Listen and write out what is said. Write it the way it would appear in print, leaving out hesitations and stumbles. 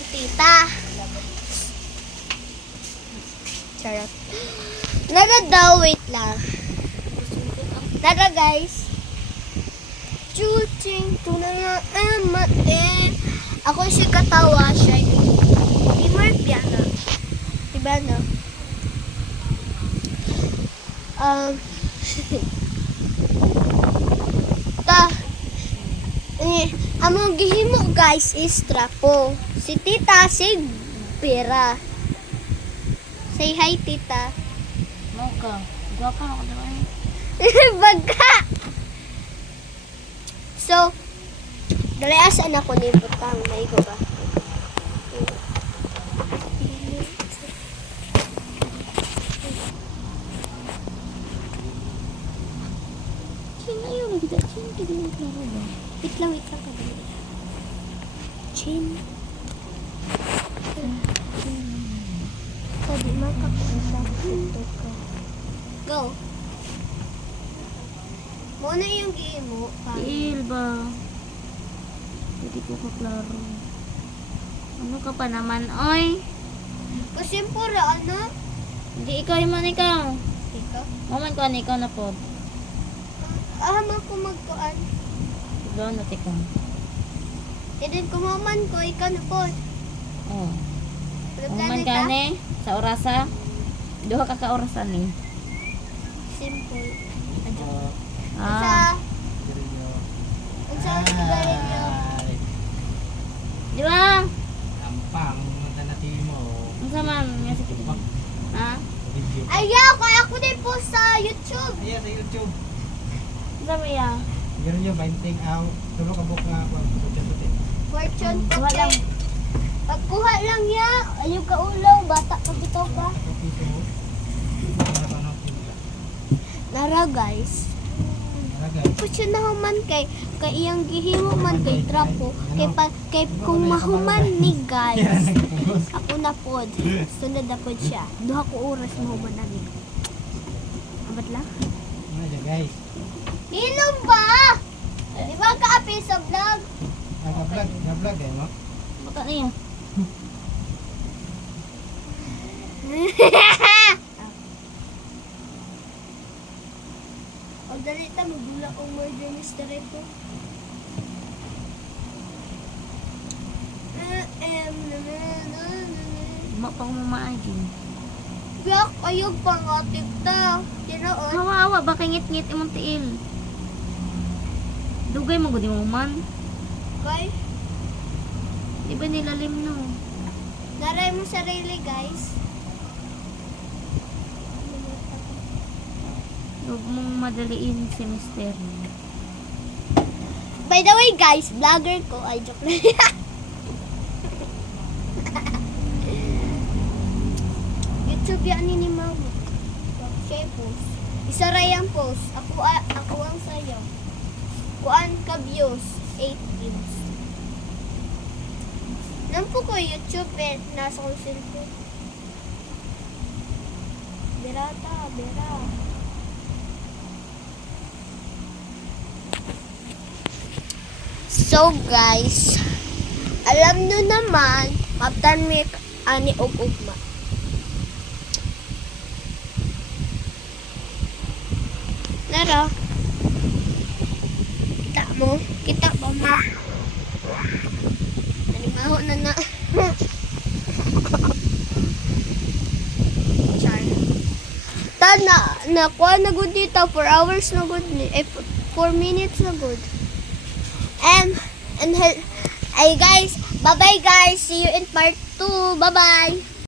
akong tita. Charot. Nara daw, wait lang. Nara guys. Chuching, tunay na ako si katawa, siya yung piano. Diba no? Among gihimo guys is trapo. Si tita, si pera. Say hi, tita. Mau ka. Gwapa ako naman. Baga! So, dali asan ako ni butang. May ko ba? Chin, ayaw na kita. Chin, hindi mo klaro ba? Wait lang ka. Chin. Sabi makapunta dito ka. Go. Muna yung game mo. Il ba? Hindi ko kaklaro. Ano ka pa naman, oy? Kasi pura, ano? Hindi ikaw man ikaw. Ikaw? Maman ko ikaw na po. Ahama ko magkuan. Doon na ikaw. E din kumaman ko, ikaw na po. Oh. Plano Maman ka? ka ni sa orasa. Duha ka ka orasan ni. Simple. Ah. Unsa ang sigarilyo? Di ba? Gampang mantanati mo. Unsa man nga sa kita? Ha? Video. Ayaw, kaya ako din po sa YouTube. Ayan sa YouTube. Unsa ba ya? Ganun yung 20 aw. Tulo ka buka ako. Fortune Kuha lang. puti. Pagkuha lang ya. Ayaw ka ulaw, bata pa bitaw ba? Nara guys. Puso na human kay iyang gihimo man kay trapo kay kung mahuman ni guys. Ako na pod. Sunod na pod siya. Duha ko oras mahuman na ni. Abat lang. Ano guys? Ilong ba? Di ba kaapi sa vlog? Nag-vlog eh, no? Baka niya. O dalita magdula kong murder mystery ko. Mapang mo maagin. Biyak ayog pangatik ta. Tinoon. Hawa-hawa ba kay ngit-ngit imong tiil? Dugay mo gud mo man. Kay Di ba nilalim no? naray mo sarili guys. Huwag mong madaliin si Mister. By the way guys, vlogger ko. Ay, joke lang. YouTube yan ni mama. Siya yung post. Isa rin ang post. Ako ang sayo. Kuan ka views. 8 views. Nampo ko YouTube eh. Nasa kong cellphone. Berata, bera. So guys, alam nyo naman, maptan mi ani og ugma. Nara. Kita mo ma. Animaho na. Char. Kuha na good dito, 4 hours na good ni. 4 minutes na good. And hey guys, bye bye guys. See you in part 2. Bye bye.